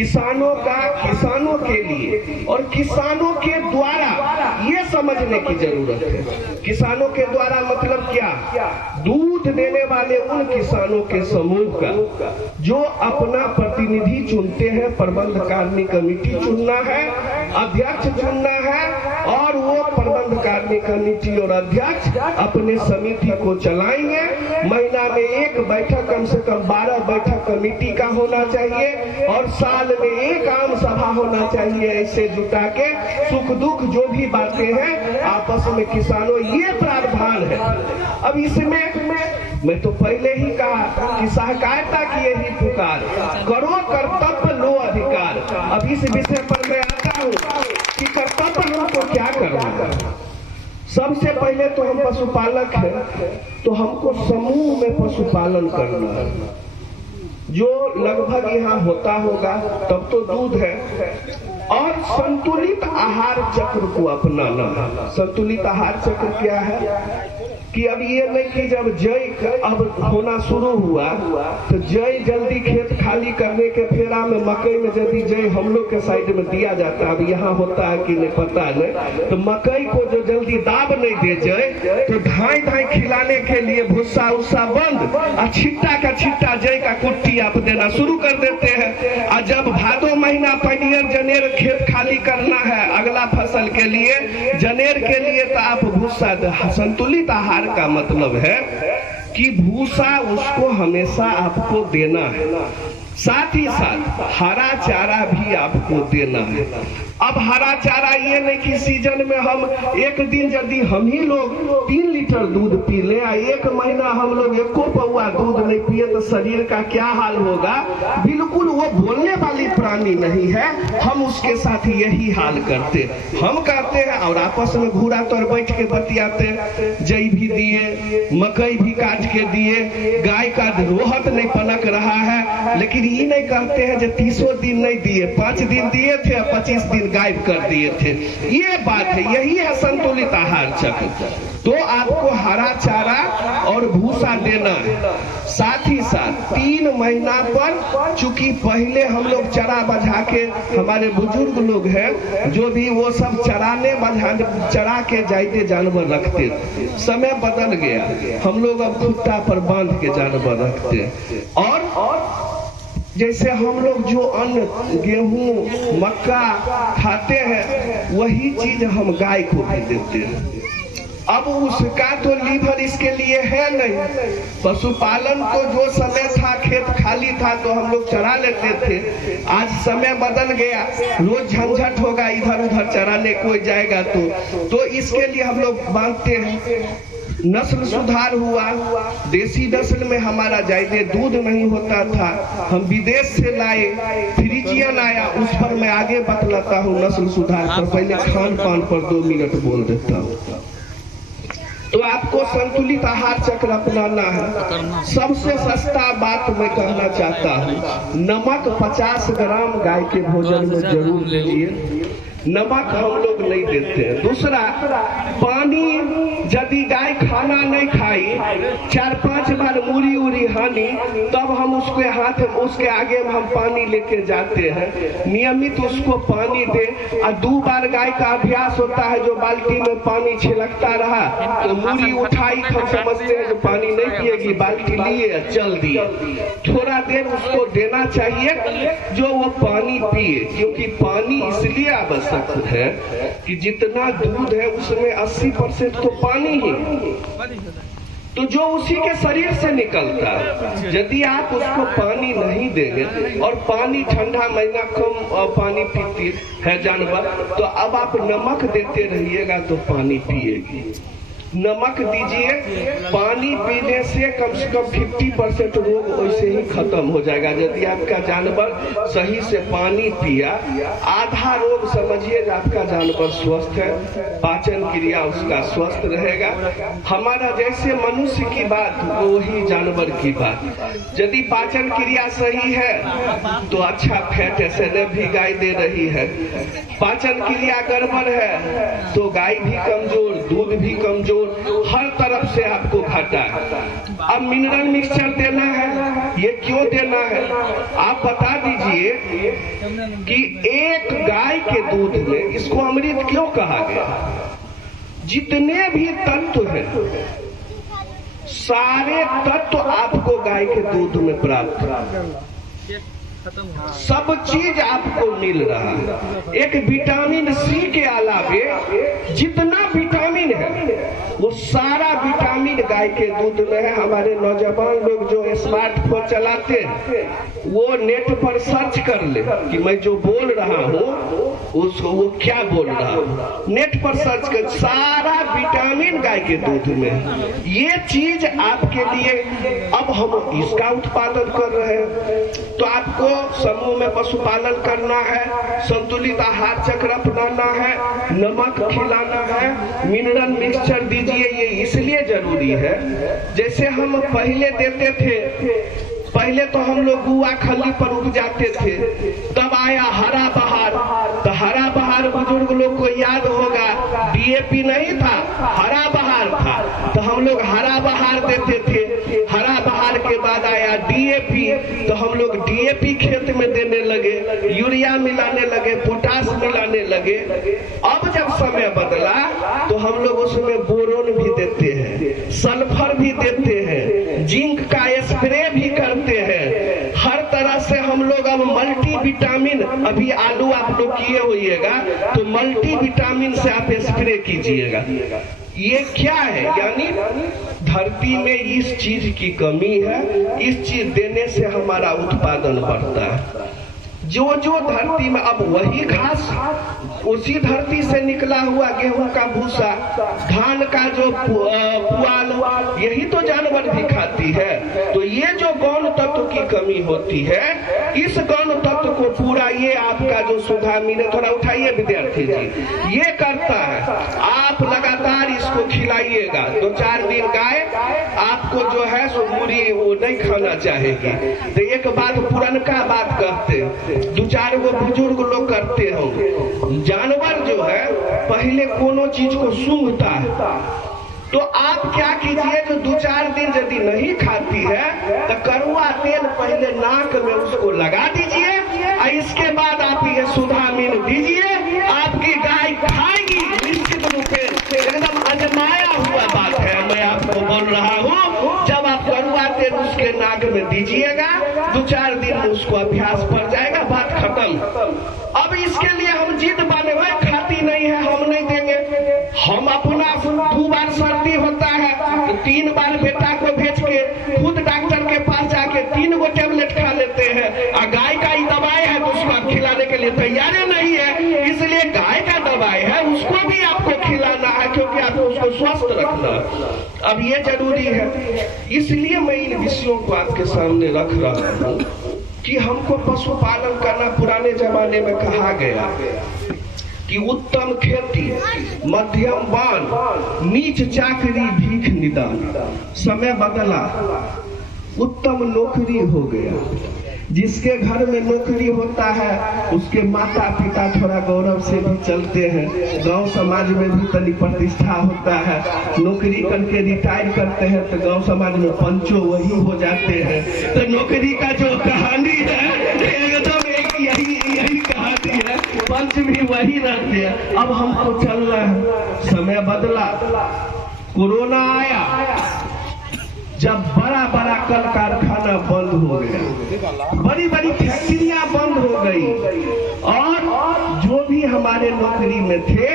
किसानों के लिए और किसानों के द्वारा ये समझने की जरूरत है। किसानों के द्वारा मतलब क्या? दूध देने वाले उन किसानों के समूह का जो अपना प्रतिनिधि चुनते हैं, प्रबंध कारिणी कमेटी चुनना है, अध्यक्ष चुनना है, और वो प्रबंध कारिणी कमेटी और अध्यक्ष अपने समिति को चलाएंगे। महीना में एक बैठक, कम से कम 12 बैठक कमेटी का होना चाहिए, और साल में एक आम सभा होना चाहिए। ऐसे जुटा के सुख दुख जो भी बातें हैं आपस में किसानों, ये प्रावधान है। अब इसमें मैं तो पहले ही कहा कि सहकारिता की यही पुकार, करो कर्तव्य लो अधिकार। अब इस विषय पर मैं आता हूँ कि कर्तव्य हमको क्या करना। सबसे पहले तो हम पशुपालक हैं, तो हमको समूह में पशुपालन करना है, जो लगभग यहाँ होता होगा। तब तो दूध है, और संतुलित आहार चक्र को अपनाना है। संतुलित आहार चक्र क्या है कि अब ये नहीं कि जब जय अब होना शुरू हुआ तो जय जल्दी खेत खाली करने के फेरा में, मकई में यदि जय हम लोग के साइड में दिया जाता है, अब यहाँ होता है कि नहीं पता नहीं, तो मकई को जो जल्दी दाब नहीं दे जय, तो ढाई खिलाने के लिए भूसा उस्सा बंद, और छिट्टा का छिट्टा जय का कुट्टी आप देना शुरू कर देते हैं। और जब भादो महीना पनियर जनेर खेत खाली करना है अगला फसल के लिए, जनेर के लिए, तो आप भूसा। संतुलित आहार का मतलब है कि भूसा उसको हमेशा आपको देना है, साथ ही साथ हरा चारा भी आपको देना है। अब हरा चारा ये नहीं कि सीजन में हम एक दिन यदि हम ही लोग 3 लीटर दूध पी ले, एक महीना हम लोग एको पौआ दूध नहीं पिए, तो शरीर का क्या हाल होगा। बिल्कुल वो बोलने वाली प्राणी नहीं है, हम उसके साथ यही हाल करते। हम कहते हैं और आपस में घूरा तर बैठ के बतियाते, जई भी दिए, मकई भी काट के दिए, गाय का रोहत नहीं पनक रहा है, लेकिन ये नहीं कहते हैं जो 30 दिन नहीं दिए, 5 दिन दिए थे, 25 दिन गायब कर दिए थे। ये बात है, यही है संतुलित आहार चक्र। तो आपको हरा चारा और भूसा देना है। साथ ही साथ 3 महीना पर, चूंकि पहले हम लोग चरा बजा के, हमारे बुजुर्ग लोग हैं जो भी, वो सब चरा के जाते जानवर रखते। समय बदल गया, हम लोग अब खुट्टा पर बांध के जानवर रखते। और जैसे हम लोग जो अन्न गेहूं मक्का खाते हैं, वही चीज हम गाय को भी देते हैं। अब उसका तो लीवर इसके लिए है नहीं। पशुपालन को जो समय था, खेत खाली था तो हम लोग चरा लेते थे। आज समय बदल गया, रोज झंझट होगा, इधर उधर चराने कोई जाएगा तो इसके लिए हम लोग बांधते हैं। नस्ल सुधार हुआ, देसी नस्ल में हमारा ज्यादा दूध नहीं होता था, हम विदेश से लाए, फ्रीजियन आया, उस पर मैं आगे बतलाता हूँ नस्ल सुधार पर। पहले खान पान पर 2 मिनट बोल देता हूँ। तो आपको संतुलित आहार चक्र अपनाना है। सबसे सस्ता बात मैं कहना चाहता हूँ, नमक 50 ग्राम गाय के भोजन में जरूर लीजिए। नमक हम लोग नहीं देते हैं। दूसरा, पानी यदि गाय खाना नहीं खाई, 4-5 बार मुरी उरी हानि, तब हम उसके आगे हम पानी लेके जाते हैं। नियमित उसको पानी दे। और 2 बार गाय का अभ्यास होता है, जो बाल्टी में पानी छिलकता रहा तो मुरी उठाई, हम समझते हैं जो पानी नहीं पिएगी, बाल्टी लिए चल दिए। थोड़ा देर उसको देना चाहिए जो वो पानी पिए, क्योंकि पानी इसलिए आवश्यक है कि जितना दूध है उसमें 80% तो पानी ही, तो जो उसी के शरीर से निकलता है। यदि आप उसको पानी नहीं देंगे, और पानी ठंडा महीना कम पानी पीती है जानवर, तो अब आप नमक देते रहिएगा तो पानी पिएगी। नमक दीजिए, पानी पीने से कम 50% रोग वैसे ही खत्म हो जाएगा। यदि आपका जानवर सही से पानी पिया, आधा रोग समझिए आपका जानवर स्वस्थ है, पाचन क्रिया उसका स्वस्थ रहेगा। हमारा जैसे मनुष्य की बात, वही जानवर की बात। यदि पाचन क्रिया सही है तो अच्छा फैट एसएनएफ भी गाय दे रही है। पाचन क्रिया गड़बड़ है तो गाय भी कमजोर, दूध भी कमजोर, समझियो हर तरफ से आपको घाटा है। अब मिनरल मिक्सचर देना है, ये क्यों देना है? आप बता दीजिए कि एक गाय के दूध में, इसको अमृत क्यों कहा गया? जितने भी तत्व हैं, सारे तत्व आपको गाय के दूध में प्राप्त है। सब चीज आपको मिल रहा है। एक विटामिन सी के अलावे जितना विटामिन है वो सारा विटामिन गाय के दूध में है। हमारे नौजवान लोग जो स्मार्टफोन चलाते हैं वो नेट पर सर्च कर ले कि मैं जो बोल रहा हूँ उसको वो क्या बोल रहा हूँ, नेट पर सर्च कर, सारा विटामिन गाय के दूध में है। ये चीज आपके लिए, अब हम इसका उत्पादन कर रहे हैं तो आपको समूह में पशुपालन करना है, संतुलित आहार चक्र अपनाना है, नमक खिलाना है, मिनरल मिक्सचर दीजिए। ये इसलिए जरूरी है, जैसे हम पहले देते थे, पहले तो हम लोग गुआ खली पर उग जाते थे, तब आया हरा बहार। तो हरा बहार बुजुर्ग लोग को याद होगा, डीएपी नहीं था, हरा बहार था। तो हम लोग हरा बहार देते थे। हरा बहार के बाद आया डीएपी, तो हम लोग डीएपी खेत में देने लगे, यूरिया मिलाने लगे, पोटास मिलाने लगे। अब जब समय बदला तो हम लोग उसमें बोरोन भी देते हैं, सल्फर भी देते हैं, जिंक का स्प्रे भी करते हैं। हर तरह से हम लोग अब मल्टी विटामिन, अभी आलू आप लोग किए होइएगा तो मल्टी विटामिन से आप स्प्रे कीजिएगा। ये क्या है? यानी धरती में इस चीज की कमी है, इस चीज देने से हमारा उत्पादन बढ़ता है। जो जो धरती में, अब वही घास, उसी धरती से निकला हुआ गेहूं का भूसा, धान का जो पुआल, यही तो जानवर भी खाती है। तो ये जो गौण तत्व की कमी होती है, इस गौण तत्व को पूरा ये आपका जो सुधा मिले, थोड़ा उठाइए विद्यार्थी जी, ये करता है। आप लगातार इसको खिलाइएगा, 2-4 दिन गाय आपको जो है सो पूरी वो नहीं खाना चाहेगी। तो एक बात पुरनका बात कहते, 2-4 गो बुजुर्ग लोग करते हो, जानवर जो है पहले कोनो चीज को सूंघता है, तो आप क्या कीजिए, जो 2-4 दिन यदि नहीं खाती है तो कड़वा तेल पहले नाक में उसको लगा दीजिए, और इसके बाद आप ये सुधामीन दीजिए, आपकी गाय खाएगी निश्चित रूप से। एकदम अजमाया हुआ बात है, मैं आपको बोल रहा हूँ। जब आप कड़वा तेल उसके नाक में दीजिएगा, 2-4 दिन में उसको अभ्यास पड़ जाएगा, बात खत्म। अब इसके लिए हम जिद बांधे हुए, खाती नहीं है हम नहीं देंगे। हम अपना 2 बार सर्दी होता है तो 3 बार बेटा को भेज के खुद डॉक्टर के पास जाके 3 गो टेबलेट खा लेते हैं, और गाय का ही दवाई है तो उसको आप खिलाने के लिए तैयार नहीं है। इसलिए गाय का दवाई है, उसको भी आपको खिलाना है, क्योंकि आपको उसको स्वस्थ रखना। अब ये जरूरी है, इसलिए मैं इन विषयों को आपके सामने रख रहा हूँ कि हमको पशुपालन करना। पुराने जमाने में कहा गया कि उत्तम खेती, मध्यम वान, नीच चाकरी, भीख निदान। समय बदला, उत्तम नौकरी हो गया। जिसके घर में नौकरी होता है उसके माता पिता थोड़ा गौरव से भी चलते हैं, गांव समाज में भी तनी प्रतिष्ठा होता है। नौकरी करके रिटायर करते हैं तो गांव समाज में पंचो वही हो जाते हैं। तो नौकरी का जो कहानी है एकदम यही कहानी है, पंच भी वही रहते हैं। अब हमको चलना है, समय बदला, कोरोना आया, जब बड़ा बड़ा कल कारखाना बंद हो गया, बड़ी बड़ी फैक्ट्रियां बंद हो गई, और जो भी हमारे नौकरी में थे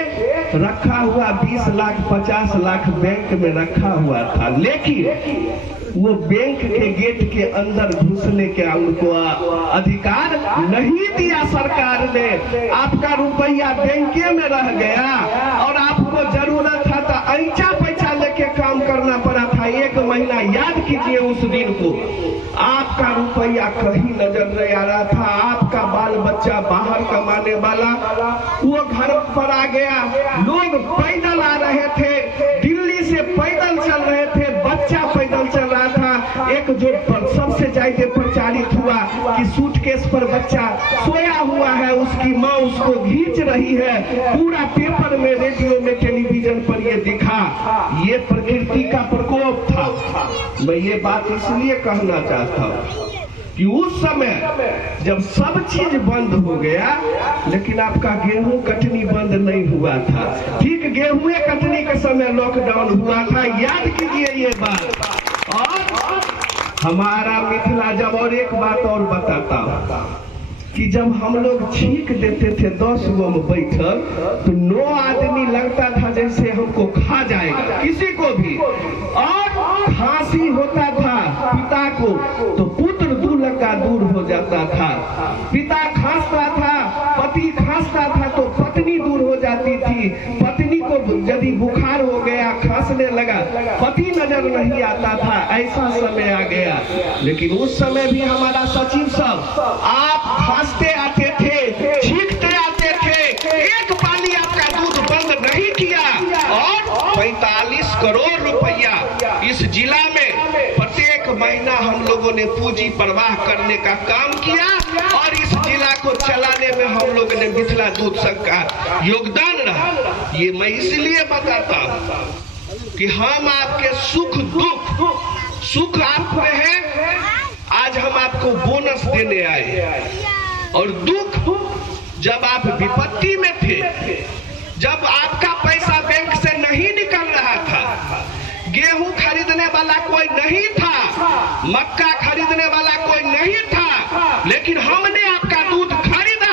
रखा हुआ 20 लाख 50 लाख बैंक में रखा हुआ था, लेकिन वो बैंक के गेट के अंदर घुसने का उनको अधिकार नहीं दिया सरकार ने। आपका रुपया बैंके में रह गया और आपको जरूरत था तो ऐंचा पैसा लेके काम करना पड़ा था। 1 महीना याद कीजिए उस दिन को, आपका रुपया कहीं नजर नहीं आ रहा था। आपका बाल बच्चा बाहर कमाने वाला वो घर पर आ गया, लोग पैदल आ रहे थे, दिल्ली से पैदल चल रहे थे, बच्चा पैदल चल रहा था। एक जो सबसे ज्यादा प्रचारित हुआ कि सूटकेस पर बच्चा सोया हुआ है, उसकी माँ उसको खींच रही है, पूरा पेपर में, रेडियो में, टेलीविजन पर ये दिखा। ये प्रकृति का प्रकोप था। मैं ये बात इसलिए कहना चाहता हूँ कि उस समय जब सब चीज बंद हो गया, लेकिन आपका गेहूं कटनी बंद नहीं हुआ था। ठीक गेहूं कटनी के समय लॉकडाउन हुआ था, याद कीजिए ये बात। और हमारा मिथिला जब, और एक बात और बताता हूं कि जब हम लोग छींक देते थे 10 गो में बैठल, तो 9 आदमी लगता था जैसे हमको खा जाएगा, किसी को भी। और खांसी होता था पिता को तो पुत्र दूल्हा दूर हो जाता था। पिता खांसता था, पति खांसता था तो पत्नी दूर हो जाती थी। पत्नी को यदि बुखार हो गया, खांसने लगा, पति नजर नहीं आता था। ऐसा समय आ गया। लेकिन उस समय भी हमारा सचिव सब, आप खांसते आते थे, छींकते आते थे, एक पानी आपका दूध बंद नहीं किया। और 45 करोड़ रुपया इस जिला में प्रत्येक महीना हम लोगों ने पूंजी प्रवाह करने का काम किया। और इस जिला को चलाने में हम लोगों ने मिथिला दूध संघ का योगदान रहा। ये मैं इसलिए बताता हूँ कि हम आपके सुख दुख, सुख आप में है, आज हम आपको बोनस देने आए। और दुख, जब आप विपत्ति में थे, जब आपका पैसा बैंक से नहीं निकल रहा था, गेहूं खरीदने वाला कोई नहीं था, मक्का खरीदने वाला कोई नहीं था, लेकिन हमने आपका दूध खरीदा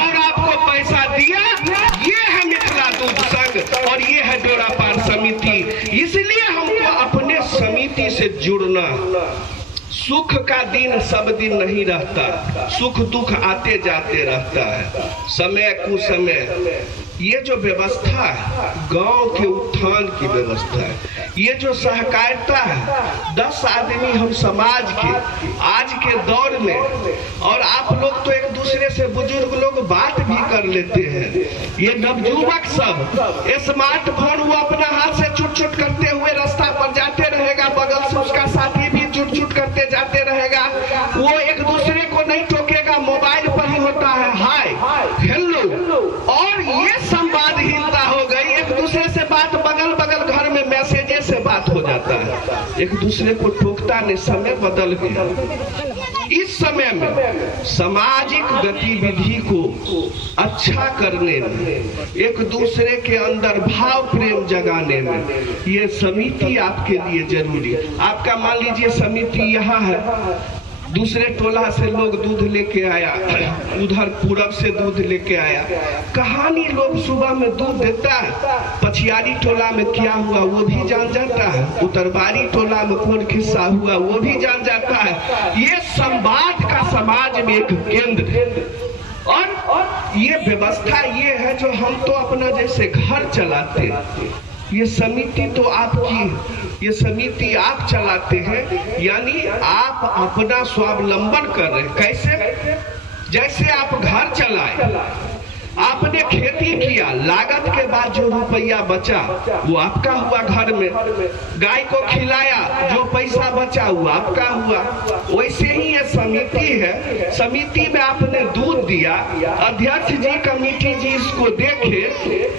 और आपको पैसा दिया। ये है मिथिला दूध संघ और ये है डोरापार समिति। इसलिए हमको अपने समिति से जुड़ना। सुख का दिन सब दिन नहीं रहता, सुख दुख आते जाते रहता है, समय कुसमय। ये जो व्यवस्था है, गांव के उत्थान की व्यवस्था है, ये जो सहकारिता है, 10 आदमी हम समाज के आज के दौर में, और आप लोग तो एक दूसरे से, बुजुर्ग लोग बात भी कर लेते हैं। ये नवयुवक सब स्मार्टफोन, वो अपना हाथ से चुट चुट करते हुए रास्ता पर जाते रहेगा, बगल से उसका साथी भी चुट चुट करते जाते रहेगा। वो एक दूसरे को नहीं टोकेगा, मोबाइल पर ही होता है हाय हेलो। और ये संवादहीनता हो गई, एक दूसरे से बात, बगल बगल घर में मैसेजे से बात हो जाता है, एक दूसरे को टोकता नहीं। समय बदल गया। इस समय में सामाजिक गतिविधि को अच्छा करने में, एक दूसरे के अंदर भाव प्रेम जगाने में, ये समिति आपके लिए जरूरी है। आपका मान लीजिए समिति यहाँ है, दूसरे टोला से लोग दूध लेके आया, उधर पूरब से दूध लेके आया, कहानी लोग सुबह में दूध देता है, पछियारी टोला में क्या हुआ वो भी जान जाता है, उत्तरबारी टोला में कौन किस्सा हुआ वो भी जान जाता है। ये संवाद का समाज में एक केंद्र। और ये व्यवस्था ये है जो हम तो अपना जैसे घर चलाते हैं, ये समिति तो आपकी, ये समिति आप चलाते हैं, यानी आप अपना स्वावलंबन कर रहे हैं। कैसे? जैसे आप घर चलाए, आपने खेती किया, लागत के बाद जो रुपया बचा वो आपका हुआ, घर में गाय को खिलाया, जो पैसा बचा वो आपका हुआ। वैसे ही ये समिति है, समिति में आपने दूध दिया, अध्यक्ष जी कमेटी जी इसको देखे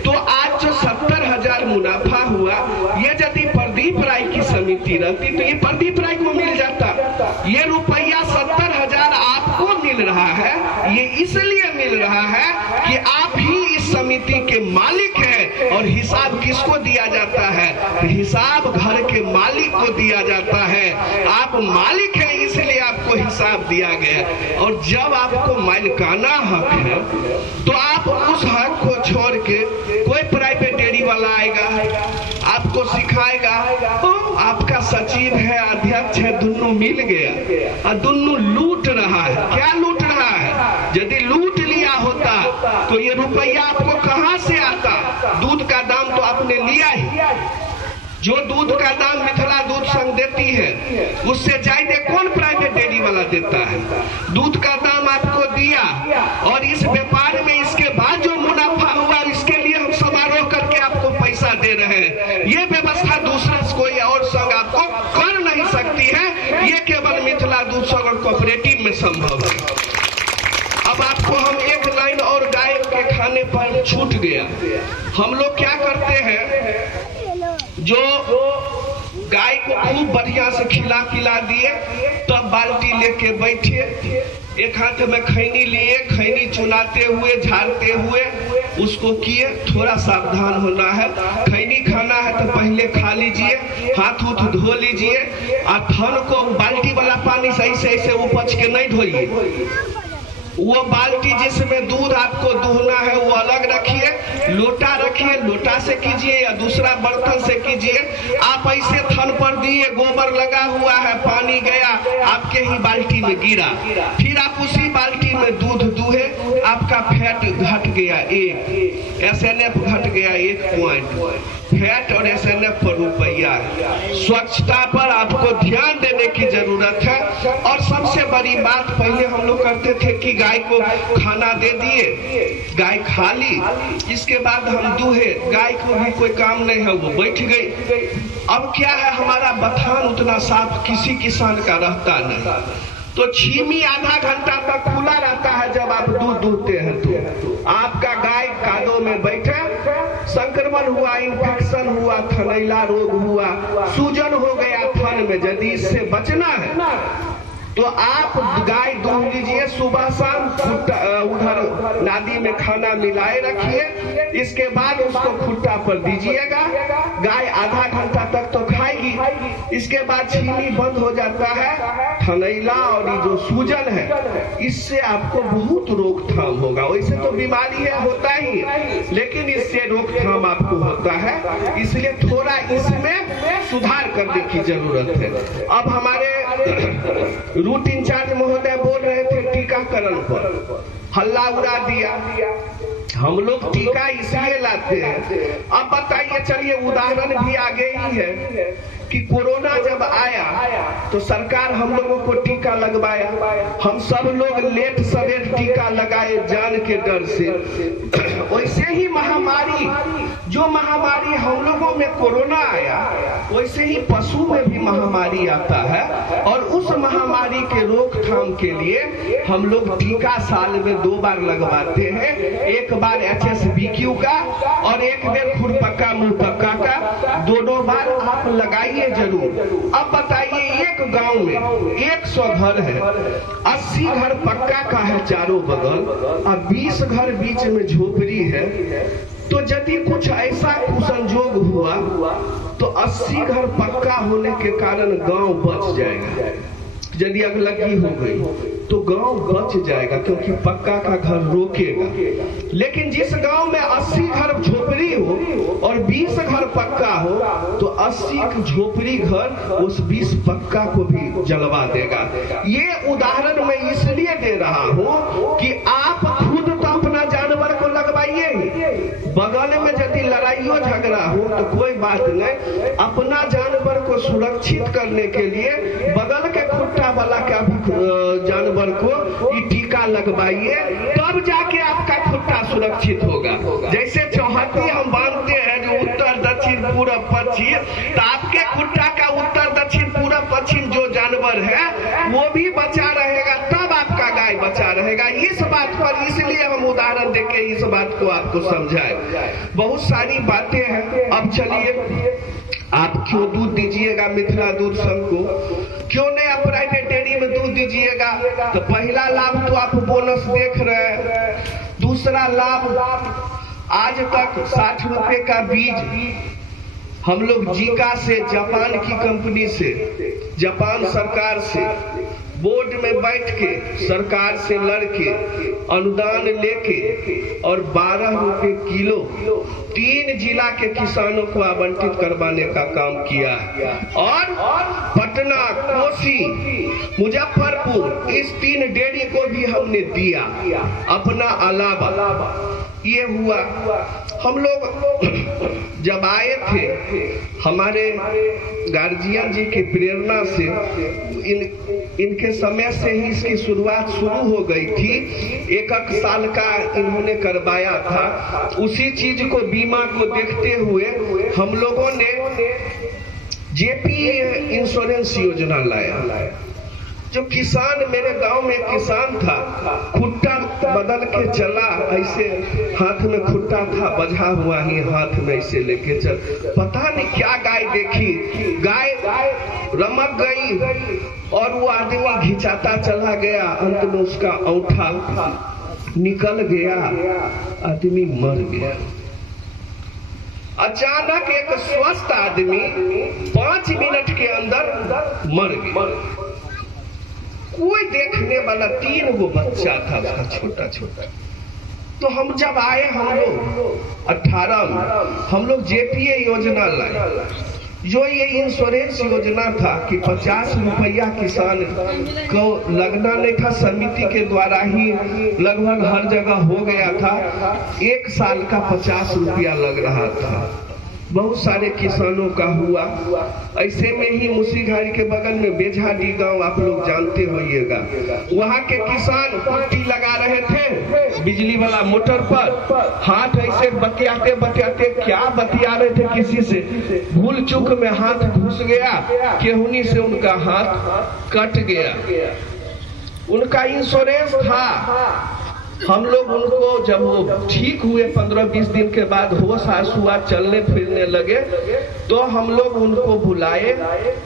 तो आज जो 70,000 मुनाफा हुआ, ये यदि प्रदीप राय की समिति रहती तो ये प्रदीप राय को मिल जाता। ये रुपया 70,000 आपको मिल रहा है, ये इसलिए मिल रहा है कि आप ही इस समिति के मालिक हैं। और हिसाब किसको दिया जाता है? हिसाब घर के मालिक को दिया जाता है। आप मालिक हैं इसलिए आपको हिसाब दिया गया। और जब आपको मालिकाना हक है तो आप उस हक को छोड़ के, कोई प्राइवेट डेयरी वाला आएगा आपको सिखाएगा, आपका सचिव है, अध्यक्ष है, दोनों मिल गया और दोनों लूट रहा है। क्या लूट रहा है? यदि लूट लिया होता तो ये रुपया आपको कहां से आता? दूध का दाम तो आपने लिया ही, जो दूध का दाम मिथिला दूध संघ देती है उससे ज्यादा कौन प्राइवेट डेयरी वाला देता है? दूध का दाम आपको दिया और इस व्यापार में इसके बाद जो मुनाफा हुआ इसके लिए हम समारोह करके आपको पैसा दे रहे हैं। ये व्यवस्था दूसरा कोई और संघ आपको कर नहीं सकती है, ये केवल मिथिला दूध संघ और कोऑपरेटिव में संभव है। अब आपको हम एक लाइन और खाने पर छूट गया। हम लोग क्या करते हैं, जो गाय को खूब बढ़िया से खिला पिला दिए, तब बाल्टी लेके बैठे, एक हाथ में खैनी लिए, खैनी चुनाते हुए झाड़ते हुए उसको किए। थोड़ा सावधान होना है, खैनी खाना है तो पहले खा लीजिए, हाथ उथ धो लीजिए, और थन को बाल्टी वाला पानी सही से ऐसे उपच के नहीं धोइए। वो बाल्टी जिसमें दूध आपको दूहना है वो अलग रखिए, लोटा रखिए, लोटा से कीजिए या दूसरा बर्तन से कीजिए। आप ऐसे थन पर दिए, गोबर लगा हुआ है, पानी गया आपके ही बाल्टी में गिरा, फिर आप उसी बाल्टी में दूध दूहे, आपका फैट घट गया 1, SNF घट गया 1 पॉइंट। फैट और SNF पर रुपया है। स्वच्छता पर आपको ध्यान देने की जरूरत है। और सबसे बड़ी बात, पहले हम लोग करते थे कि गाय को खाना दे दिए, गाय खा ली, इसके बाद हम दूहे, गाय को भी कोई काम नहीं है, वो बैठ गई। अब क्या है, हमारा बथान उतना साफ किसी किसान का रहता नहीं, तो छीमी आधा घंटा तक खुला रहता है। जब आप दूध दूहते हैं तो आपका गाय कादों में बैठे, संक्रमण हुआ, इन्फेक्शन हुआ, थनैला रोग हुआ, सूजन हो गया थन में, यदि इससे बचना है तो आप गाय दूह लीजिए, सुबह शाम उधर नादी में खाना मिलाए रखिए, इसके बाद उसको खुट्टा पर दीजिएगा। गाय आधा घंटा तक तो खाएगी, इसके बाद छीमी बंद हो जाता है। थनैला और ये जो सूजन है, इससे आपको बहुत रोकथाम होगा। वैसे तो बीमारी है, होता ही, लेकिन इससे रोकथाम आपको होता है, इसलिए थोड़ा इसमें सुधार करने की जरूरत है। अब हमारे रूट इंचार्ज महोदय बोल रहे थे टीकाकरण पर, हल्ला उड़ा दिया। हम लोग टीका इसलिए लाते हैं। अब बताइए, चलिए उदाहरण भी आगे ही है कि कोरोना जब आया तो सरकार हम लोगों को टीका लगवाया, हम सब लोग लेट सवेर टीका लगाए जान के डर से। वैसे ही महामारी, जो महामारी हम लोगों में कोरोना आया, वैसे ही पशु में भी महामारी आता है, और उस महामारी के रोकथाम के लिए हम लोग टीका साल में 2 बार लगवाते हैं, एक बार HSV-Q का और एक बार खुरपक्का मुंहपक्का का, दोनों बार आप लगाइए जरूर। अब बताइए, एक गांव में 100 घर है, 80 घर पक्का का है चारों बगल, और 20 घर बीच में झोपड़ी है, तो यदि कुछ ऐसा कुसंजोग हुआ तो 80 घर पक्का होने के कारण गांव बच जाएगा। यदि अगलगी हो गई तो गांव बच जाएगा, क्योंकि पक्का का घर रोकेगा। लेकिन जिस गांव में 80 घर झोपड़ी हो और 20 घर पक्का हो, तो 80 झोपड़ी घर उस 20 पक्का को भी जलवा देगा। ये उदाहरण मैं इसलिए दे रहा हूँ कि आप खुद तो अपना जानवर को लगवाइए ही, बगल में यदि लड़ाइयों झगड़ा हो तो कोई बात नहीं, अपना जानवर को सुरक्षित करने के लिए बगल के खुट्टा वाला का जानवर को ये टीका लगवाइए, तब जाके आपका खुट्टा सुरक्षित होगा। जैसे चौहद्दी हम बांधते हैं जो उत्तर दक्षिण पूर्व पश्चिम, तो आपके खुट्टा का उत्तर दक्षिण पूर्व पश्चिम जो जानवर है वो भी बचा रहेगा, तब आपका गाय बचा रहेगा। इस बात पर इसलिए हम उदाहरण देके इस बात को आपको समझाए। बहुत सारी बातें हैं। अब चलिए, आप क्यों दूध दीजिएगा मिथिला दूध संघ को, क्यों नहीं आप प्राइवेट डेयरी में दूध दीजिएगा? तो पहला लाभ तो आप बोनस देख रहे हैं। दूसरा लाभ, आज तक 60 रुपए का बीज हम लोग जीका से, जापान की कंपनी से, जापान सरकार से बोर्ड में बैठ के सरकार से लड़के अनुदान लेके और 12 रुपए किलो 3 जिला के किसानों को आवंटित करवाने का काम किया है। और पटना, कोसी, मुजफ्फरपुर, इस 3 डेयरी को भी हमने दिया अपना अलावा। ये हुआ, हम लोग जब आए थे, हमारे गार्जियन जी की प्रेरणा से इनके समय से ही इसकी शुरुआत शुरू हो गई थी। 1 साल का इन्होंने करवाया था। उसी चीज को, बीमा को देखते हुए हम लोगों ने जेपी इंश्योरेंस योजना लाया। जो किसान, मेरे गांव में किसान था, खुट्टा बदल के चला, ऐसे हाथ में खुट्टा था बजा हुआ ही हाथ में ऐसे लेके चल। पता नहीं क्या गाय देखी, गाय रमक गई और वो आदमी घिंचाता चला गया। अंत में उसका औंठा निकल गया, आदमी मर गया। अचानक एक स्वस्थ आदमी 5 मिनट के अंदर मर गया। कोई देखने वाला, 3 गो बच्चा था उसका छोटा छोटा। तो हम जब आए, हम लोग 18 में हम लोग जेपीए योजना लाए, जो ये इंश्योरेंस योजना था कि 50 रुपया किसान को लगना नहीं था, समिति के द्वारा ही लगभग हर जगह हो गया था। 1 साल का 50 रुपया लग रहा था। बहुत सारे किसानों का हुआ। ऐसे में ही मुसीघारी के बगल में बेझाडी गांव, आप लोग जानते होइएगा, वहाँ के किसान पट्टी लगा रहे थे बिजली वाला मोटर पर। हाथ ऐसे बतियाते बतियाते क्या बतिया रहे थे, किसी से भूल चूक में हाथ घुस गया, केहुनी से उनका हाथ कट गया। उनका इंश्योरेंस था। हम लोग उनको जब वो ठीक हुए 15-20 दिन के बाद होश हुआ, चलने फिरने लगे, तो हम लोग उनको बुलाए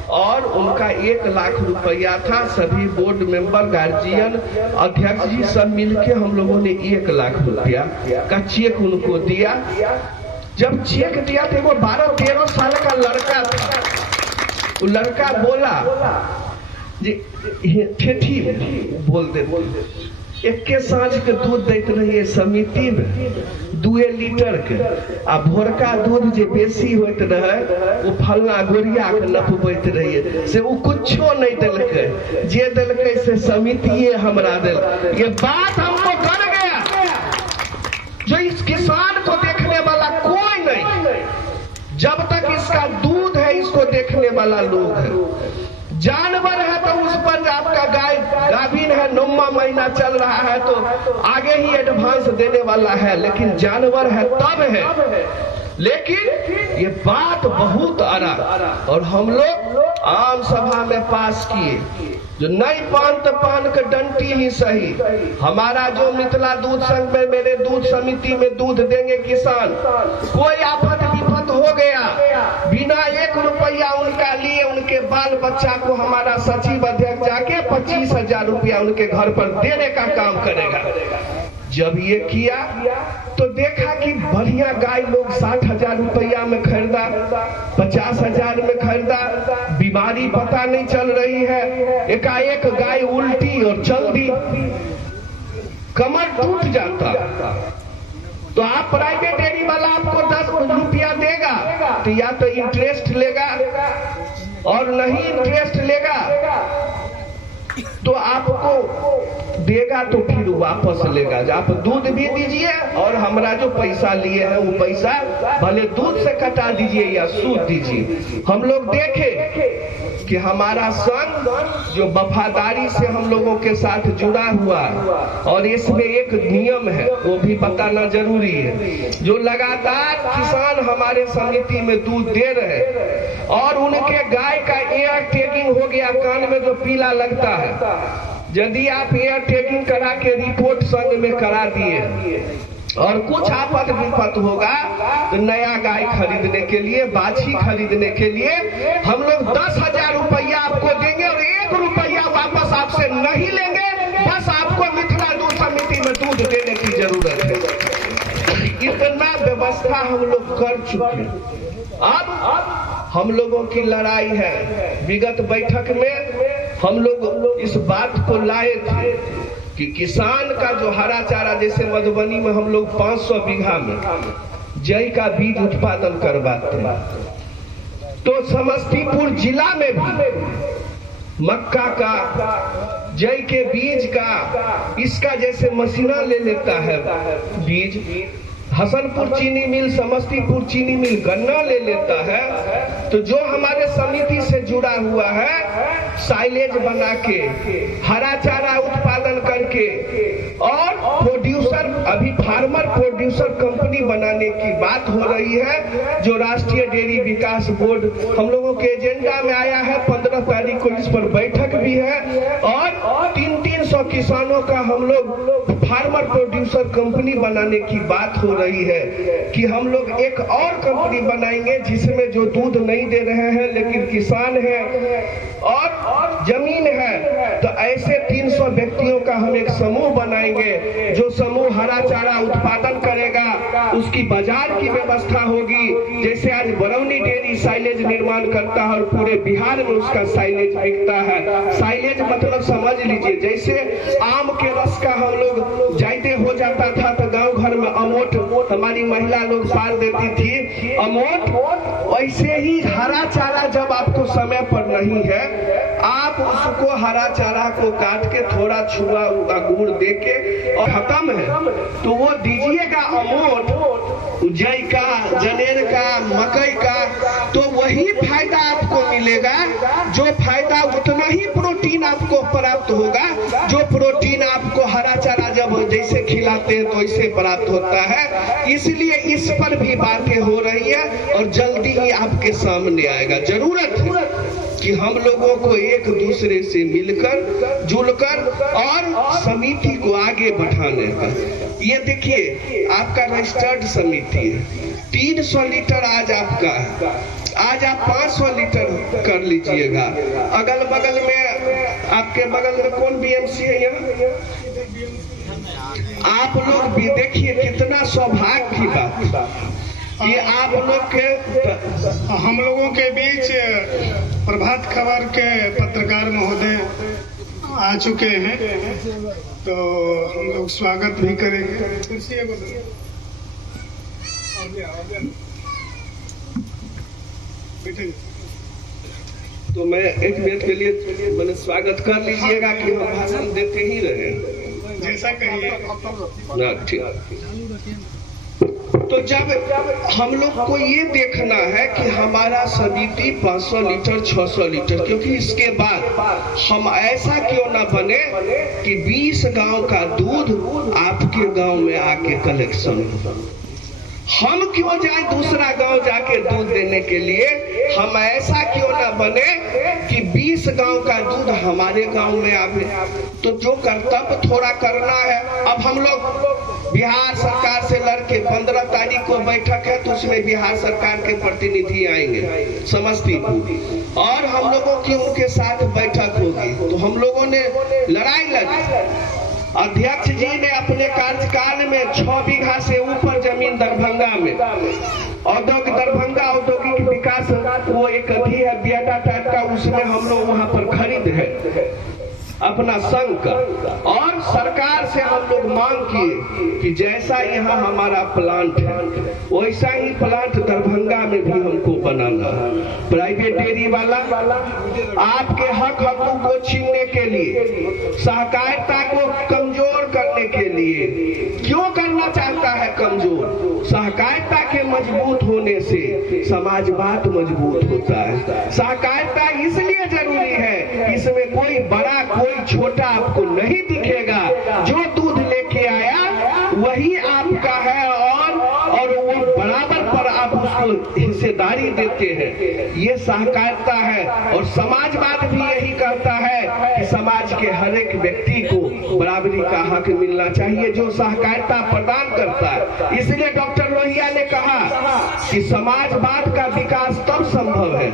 और उनका 1 लाख रुपया था। सभी बोर्ड मेंबर, गार्जियन, अध्यक्ष जी सब मिलके हम लोगों ने 1 लाख रुपया का चेक उनको दिया। जब चेक दिया तो वो 12-13 साल का लड़का था। वो लड़का बोला जी, ठेठी बोलते 1 साँझ के दूध देते रहिए समिति में 2 लीटर के, आ भोरका दूध जे बेसी होत रहे वो फलना गोरिया के नपबैत रहिए, से वो कुछो नहीं दिलकै, जे दिलकै से समितिये हमरा दिल। ये बात हमको कर गया, जो इस किसान को देखने वाला कोई नहीं। जब तक इसका दूध है, इसको देखने वाला लोग है। जानवर है तो उस पर आपका गाय गाभिन है, 9वां महीना चल रहा है तो आगे ही एडवांस देने वाला है, लेकिन जानवर है तब है। लेकिन ये बात बहुत अड़ा और हम लोग आम सभा में पास किए, जो नहीं पान तो पान का डंटी ही सही। हमारा जो मिथिला दूध संघ में, मेरे दूध समिति में दूध देंगे किसान, कोई आफत विपत हो गया, बिना 1 रुपया उनका लिए उनके बाल बच्चा को हमारा सचिव अध्यक्ष जाके 25,000 रुपया उनके घर पर देने का काम करेगा। जब ये किया तो देखा कि बढ़िया गाय लोग 60,000 रुपया में खरीदा, 50,000 में खरीदा, बीमारी पता नहीं चल रही है। एकाएक गाय उल्टी और चल दी, कमर टूट जाता। तो आप प्राइवेट डेयरी वाला आपको 10 रुपया देगा तो या तो इंटरेस्ट लेगा और नहीं इंटरेस्ट लेगा तो आपको देगा तो फिर वापस लेगा। आप दूध भी दीजिए और हमारा जो पैसा लिए है वो पैसा भले दूध से कटा दीजिए या सूद दीजिए। हम लोग देखे कि हमारा संघ जो वफादारी से हम लोगों के साथ जुड़ा हुआ, और इसमें एक नियम है वो भी बताना जरूरी है। जो लगातार किसान हमारे समिति में दूध दे रहे और उनके गाय का एयर टैगिंग हो गया, कान में जो पीला लगता है, यदि आप एयर टैगिंग करा के रिपोर्ट संघ में करा दिए और कुछ आफत विपत होगा तो नया गाय खरीदने के लिए, बाछी खरीदने के लिए हम लोग 10,000 रुपया आपको देंगे और 1 रुपया वापस आपसे नहीं लेंगे। बस आपको मिथिला दूध समिति में दूध देने की जरूरत है। इतना व्यवस्था हम लोग कर चुके। अब हम लोगों की लड़ाई है। विगत बैठक में हम लोग इस बात को लाए थे कि किसान का जो हरा चारा, जैसे मधुबनी में हम लोग 500 बीघा में जई का बीज उत्पादन करवाते हैं, तो समस्तीपुर जिला में भी मक्का का, जई के बीज का, इसका जैसे मशीना ले लेता है बीज, हसनपुर चीनी मिल, समस्तीपुर चीनी मिल गन्ना ले लेता है। तो जो हमारे समिति से जुड़ा हुआ है, साइलेज बना के, हरा चारा उत्पादन करके और प्रोड्यूसर, अभी फार्मर प्रोड्यूसर कंपनी बनाने की बात हो रही है, जो राष्ट्रीय डेयरी विकास बोर्ड हम लोगों के एजेंडा में आया है। 15 तारीख को इस पर बैठक भी है और 300-300 की किसानों का हम लोग फार्मर प्रोड्यूसर कंपनी बनाने की बात हो रही है कि हम लोग एक और कंपनी बनाएंगे जिसमें जो दूध नहीं दे रहे हैं लेकिन किसान है और जमीन है, तो ऐसे 300 व्यक्तियों का हम एक समूह बनाएंगे। जो समूह हरा चारा उत्पादन करेगा, उसकी बाजार की व्यवस्था होगी। जैसे आज बरौनी डेयरी साइलेज निर्माण करता है और पूरे बिहार में उसका साइलेज बिकता है। साइलेज मतलब समझ लीजिए, जैसे आम के रस का हम लोग जायदे हो जाता था तो गांव घर में अमोट हमारी महिला लोग पाल देती थी अमोट, वैसे ही हरा चारा जब आपको समय पर नहीं है, आप उसको हरा चारा को काट के थोड़ा छुआ हुआ गुड़ दे के और खत्म है, तो वो दीजिएगा अमोट जय का, जनेर का, मकई का, तो वही फायदा आपको मिलेगा। जो फायदा उतना ही प्रोटीन आपको प्राप्त होगा, जो प्रोटीन आपको हरा चारा जब जैसे खिलाते हैं तो ऐसे प्राप्त होता है। इसलिए इस पर भी बातें हो रही है और जल्दी ही आपके सामने आएगा। जरूरत है कि हम लोगों को एक दूसरे से मिलकर जुलकर और समिति को आगे बढ़ाने का। ये देखिए आपका रजिस्टर्ड समिति है, 300 लीटर आज आपका है, आज आप 500 लीटर कर लीजिएगा। अगल बगल में आपके बगल में कौन बीएमसी है यहाँ? आप लोग भी देखिए कितना सौभाग्य की बात ये आप लोग के हम लोगों के बीच प्रभात खबर के पत्रकार महोदय आ चुके हैं, तो हम लोग स्वागत भी करेंगे। तो मैं 1 मिनट के लिए मैंने स्वागत कर लीजिएगा कि हम भाषण देते ही रहे, जैसा कहिए। तो जब हम लोग को ये देखना है कि हमारा समिति 500 लीटर 600 लीटर, क्योंकि इसके बाद हम ऐसा क्यों ना बने कि 20 गांव का दूध आपके गांव में आके कलेक्शन हो। हम क्यों जाए दूसरा गांव जाके दूध देने के लिए? हम ऐसा क्यों ना बने कि 20 गांव का दूध हमारे गांव में आवे। तो जो कर्तव्य थोड़ा करना है, अब हम लोग बिहार सरकार से लड़के 15 तारीख को बैठक है, तो उसमें बिहार सरकार के प्रतिनिधि आएंगे समस्तीपुर और हम लोगों की उनके साथ बैठक होगी। तो हम लोगों ने लड़ाई लड़ी। अध्यक्ष जी ने अपने कार्यकाल में 6 बीघा से ऊपर जमीन दरभंगा में औद्योगिक दरभंगा औद्योगिक विकास वो एक अधी है बियाडा टाइप का, उसमें हम लोग वहां पर खरीद है अपना संघ का, और सरकार से हम लोग मांग किए कि जैसा यहाँ हमारा प्लांट है वैसा ही प्लांट दरभंगा में भी हमको बनाना है। प्राइवेट डेयरी वाला आपके हकों को छीनने के लिए, सहकारिता को कमजोर करने के लिए क्यों करना चाहता है कमजोर? सहकारिता के मजबूत होने से समाजवाद मजबूत होता है। सहकारिता इसलिए जरूरी है, इसमें कोई बड़ा कोई छोटा आपको नहीं दिखेगा। जो दूध लेके आया वही आपका है और वो बराबर पर आप उसको हिस्सेदारी देते हैं। ये सहकारिता है और समाजवाद भी यही कहता है कि समाज के हर एक व्यक्ति को बराबरी का हक मिलना चाहिए, जो सहकारिता प्रदान करता है। इसलिए डॉक्टर लोहिया ने कहा कि समाजवाद का विकास तब संभव है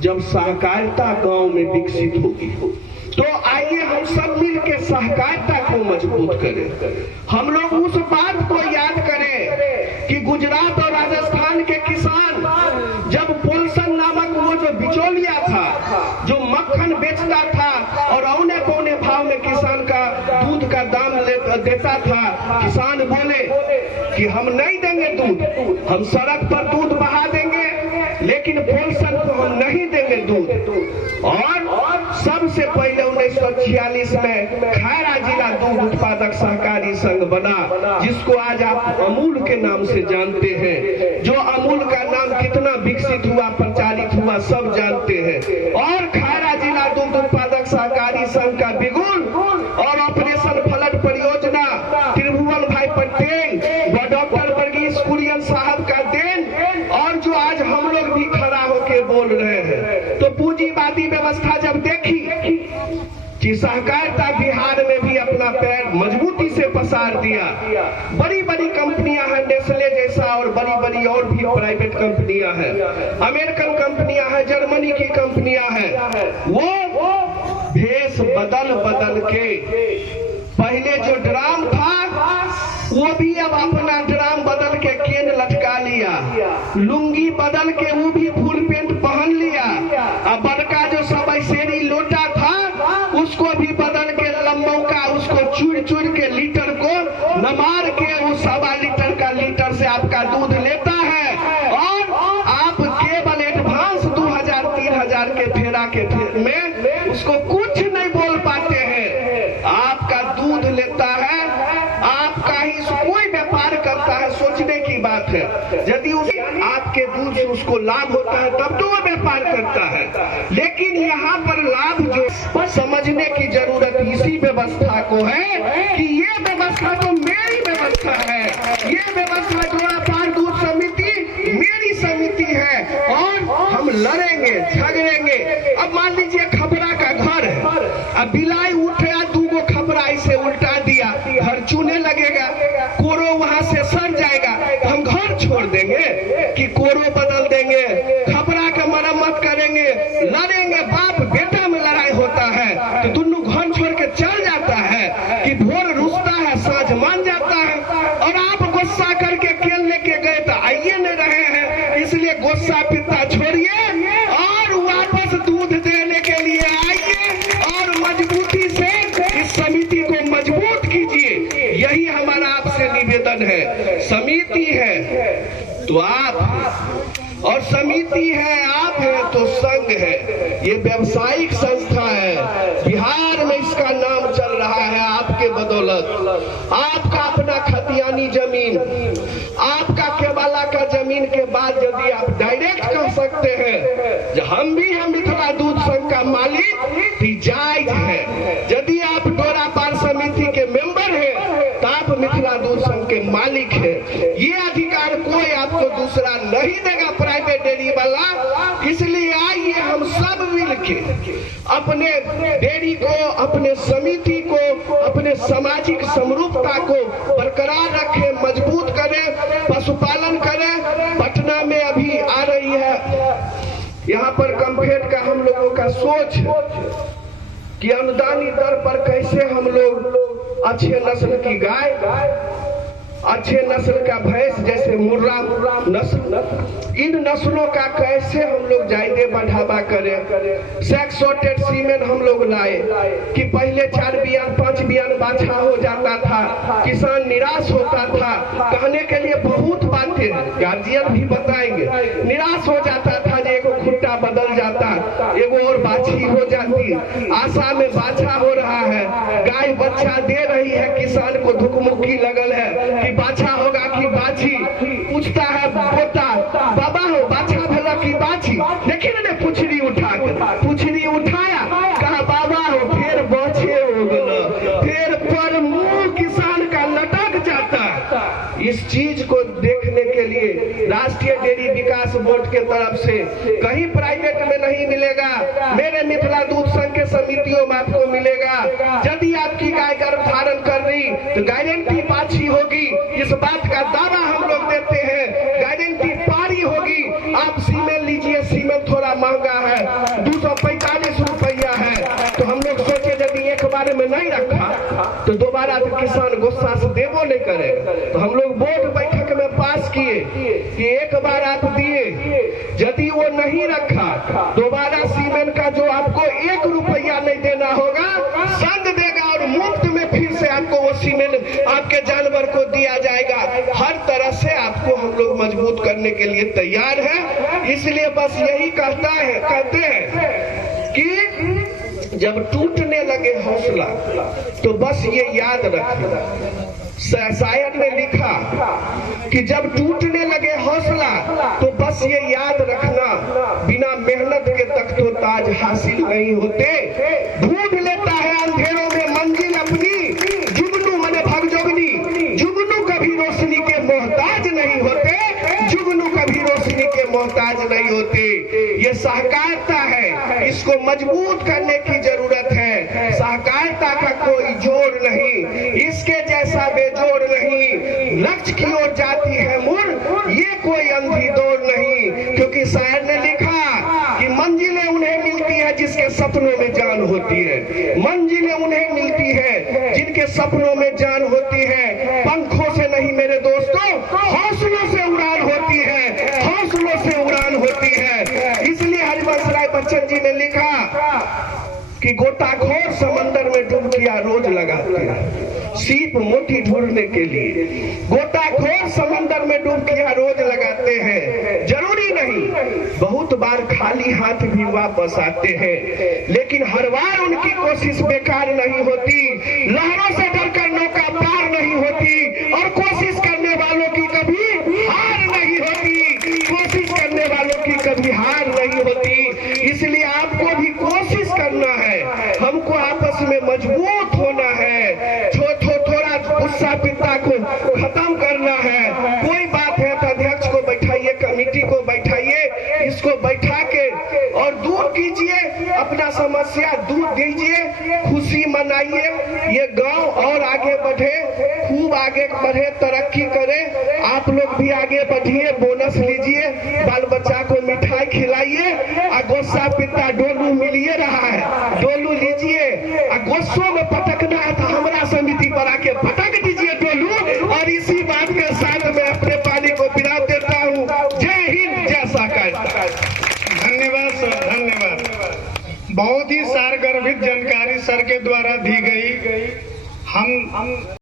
जब सहकारिता गांव में विकसित होगी। तो आइए हम सब मिल के सहकारिता को मजबूत करें। हम लोग उस बात को याद करें कि गुजरात और राजस्थान के किसान जब पोलसन नामक वो जो बिचौलिया था, जो मक्खन बेचता था और औने पौने भाव में किसान का दूध का दाम देता था, किसान बोले कि हम नहीं देंगे दूध, हम सड़क पर दूध बहा देंगे लेकिन पोलसन को हम नहीं देंगे दूध। और सबसे पहले 1946 में खैरा जिला दूध उत्पादक सहकारी संघ बना, जिसको आज आप अमूल के नाम से जानते हैं। जो अमूल का नाम कितना विकसित हुआ, प्रचारित हुआ, सब जानते हैं। और खैरा जिला दूध उत्पादक सहकारी संघ का बिगुल और ऑपरेशन फ्लड परियोजना त्रिभुवन भाई पटेल व डॉक्टर वर्गीस कुरियन साहब का देन, और जो आज हम लोग भी खड़ा होके बोल रहे हैं। तो पूंजीवादी व्यवस्था जब देखी कि सहकारिता बिहार में भी अपना प्राइवेट कंपनियां हैं, अमेरिकन कंपनियां हैं, जर्मनी की कंपनियां हैं, वो भेष बदल बदल के पहले जो ड्राम था वो भी अब अपना ड्राम बदल के केन लटका लिया, लुंगी बदल के वो भी फुल पेंट पहन लिया, अब बड़का जो सबैसेरी लोटा था उसको भी बदल के लंबौका उसको चूर चूर के लीटर को नमार के वो 1.25 लीटर का लीटर से आपका दूध लेता है और आप केवल एडवांस 2000-3000 के फेरा के में उसको कुछ नहीं बोल पाते हैं, आपका दूध लेता है, आपका ही कोई व्यापार करता है। सोचने की बात है, यदि आपके दूध से उसको लाभ होता है तब तो वो व्यापार करता है, लेकिन यहाँ पर लाभ जो समझने की जरूरत इसी व्यवस्था को है कि ये व्यवस्था तो मेरी व्यवस्था है, ये व्यवस्था जो व्यापार दूध समिति मेरी समिति है और हम लड़ेंगे झगड़ेंगे। अब मान लीजिए खबरा का घर है, अब बिलाई उठे दूगो खबरा इसे उल्टा दिया, घर चूने लगेगा, कोरो वहां से सर जाएगा, हम घर छोड़ देंगे कि कोरो बदल देंगे, खबरा का मरम्मत करेंगे, लड़ेंगे, बाप बेटा में लड़ाई होता है तो दोनों घर छोड़ के चल जाता है कि भोर रुसता है साँझ मान जाता है, और आप गुस्सा करके केल लेके गए तो आइए नहीं रहे हैं, इसलिए गुस्सा पिता छोड़िए और वापस दूध देने के लिए आइए और मजबूती से इस समिति को मजबूत कीजिए। यही हमारा आपसे निवेदन है। समिति है तो आप, और समिति है आप है तो संघ है, ये व्यावसायिक संस्था है, बिहार में इसका नाम चल रहा है आपके बदौलत। आपका अपना खतियानी जमीन, आपका केवाला का जमीन के बाद यदि आप डायरेक्ट कर सकते हैं जो हम भी हैं मिथिला दूध संघ का मालिक तो जायज है, यदि आप डोरा पार समिति के मेंबर हैं तो आप मिथिला दूध संघ के मालिक हैं, ये अधिकार कोई आपको दूसरा नहीं देगा प्राइवेट डेयरी वाला। इसलिए आइए हम सब मिलके अपने डेयरी को, अपने समिति को, अपने सामाजिक समरूपता को बरकरार रखें, मजबूत करें, पशुपालन करें। पटना में अभी आ रही है यहाँ पर कम्फेड का हम लोगों का सोच कि अनुदानी दर पर कैसे हम लोग अच्छे नस्ल की गाय, अच्छे नस्ल का भैंस जैसे मुर्रा नस्ल, इन नस्लों का कैसे हम लोग जायदे बढ़ावा करें। सेक्स सॉर्टेड सीमेन हम लोग लाए कि पहले 4 बियान 5 बियान बाछा हो जाता था, किसान निराश होता था, कहने के लिए बहुत बातें गार्जियन भी बताएंगे, निराश हो जाता था, एगो खुट्टा बदल जाता, एगो और बाछी हो जाती, आशा में बाछा हो रहा है, गाय बच्चा दे रही है, किसान को धुकमुक्की लगल है कि बाछा होगा कि बाछी, पूछता है पोता बाबा हो बाछा भला की बाछी, लेकिन ने पुछड़ी उठा कर पुछड़ी उठाया, कहा बाबा हो, फिर बचे हो गलो, फिर पर मुंह किसान का लटक जाता। इस चीज को देखने के लिए राष्ट्रीय डेयरी विकास बोर्ड के तरफ से कहीं प्राइवेट में नहीं मिलेगा, मेरे मिथिला दूध संघ के समितियों में आपको मिलेगा। यदि आपकी गाय गर्भ धारण कर रही तो गारंटी बाछी होगी, इस बात का दावा हम लोग देते हैं, गारंटी पारी होगी। आप सीमेंट लीजिए, सीमेंट थोड़ा महंगा है, 245 रुपया है, तो हम लोग सोचे यदि एक बार में नहीं रखा तो दोबारा तो किसान गुस्सा से देवो नहीं करेगा, तो हम लोग बोर्ड बैठक में पास किए कि एक बार आप दिए, यदि वो नहीं रखा दोबारा सीमेंट का जो आपको 1 रुपया नहीं देना होगा, संघ देगा और मुफ्त में फिर से आपको वो सीमेंट आपके जानवर को दिया जाएगा। हर तरह से आपको हम लोग मजबूत करने के लिए तैयार है। इसलिए बस यही कहते हैं कि जब टूटने लगे हौसला तो बस ये याद रखें, शायर ने लिखा कि जब टूटने लगे हौसला तो बस ये याद रखना, बिना मेहनत के तख्तो ताज हासिल नहीं होते। ढूंढ लेता है अंधेरों में मंजिल अपनी, जुगनू मने भगजोगनी, जुगनू कभी रोशनी के मोहताज नहीं होते, जुगनू कभी रोशनी के मोहताज नहीं होते। ये सहकारिता है, इसको मजबूत करने की जरूरत है। सहकारिता का कोई जोड़ नहीं, इसके जैसा बेजोड़ नहीं, लक्ष्य की ओर जाती है मुड़, ये कोई अंधी दौड़ सपनों में जान होती है, पंखों से नहीं मेरे दोस्तों, हौसलों से उड़ान होती है, हौसलों से उड़ान होती है। इसलिए हरिवंश राय बच्चन जी ने लिखा कि गोताखोर समंदर में डुबकियां रोज लगाते हैं सीप मोती ढूंढने के लिए। गोताखोर समंदर में डुबकियां रोज लगाते हैं, जरूरी नहीं बहुत बार खाली हाथ भी वापस आते हैं, लेकिन हर बार उनकी कोशिश बेकार नहीं होती। लहरों से डरकर नौका पार नहीं होती और कोशिश करने वालों की कभी हार नहीं होती, कोशिश करने वालों की कभी हार नहीं होती। इसलिए आपको भी कोशिश करना है, हमको आपस में मजबूत होना है, थोड़ा गुस्सा पिता को खत्म करना है। कोई बात है तो अध्यक्ष को बैठाइए, कमेटी को बैठाइए, इसको बैठा के और दूर कीजिए, अपना समस्या दूर दीजिए, खुशी मनाइए, ये गांव और आगे बढ़े, खूब आगे बढ़े, तरक्की करे। आप लोग भी आगे बढ़िए, बोनस लीजिए, बाल बच्चा को मिठाई खिलाइए, और गुस्सा पिता डोलू मिलिए रहा है, डोलू लीजिए। गुस्सों में पटकना है तो हमारा समिति पर आके पटक दीजिए डोलू। और इसी बात के साथ मैं अपने पानी को विराम देता हूँ। जय हिंद, जय साकार। धन्यवाद सर, धन्यवाद। बहुत ही सारगर्भित जानकारी सर के द्वारा दी गई। हम